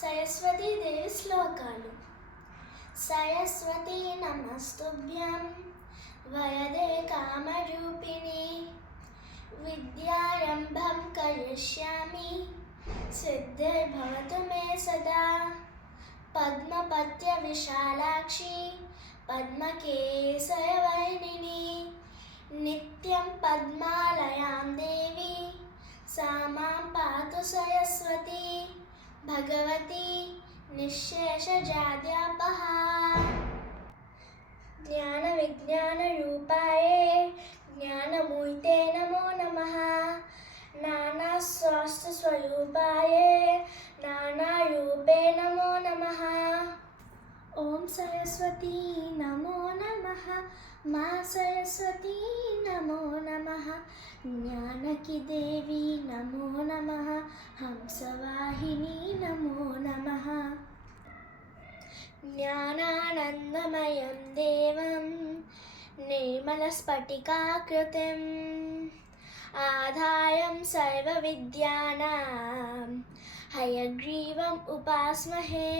సరస్వతీదేవి శ్లోకాలు. సరస్వతీ నమస్తుభ్యం వరదే కామరూపిణి విద్యారంభం కరిష్యామి సిద్ధిర్భవతు మే సదా. పద్మపత్య విశాలాక్షి పద్మకేసరవర్ణిని నిత్యం పద్మాలయాం దేవి సా మాం పాతు సరస్వతి భగవతి నిశ్శేషజాడ్యాపహా. జ్ఞాన విజ్ఞాన రూపాయే జ్ఞానమూర్తే నమో నమః. నానా స్వాస్థ్య స్వరూపాయే నానారూపే నమో నమః. ఓం సరస్వతీ నమో నమః. మా సరస్వతీ నమో నమః. జ్ఞానకి దేవి నమో నమః. హంసవాహిని నమో నమః. జ్ఞానానందమయం దేవం నిర్మలస్ఫటికాకృతిం ఆధారం సర్వవిద్యానాం హయగ్రీవం ఉపాస్మహే.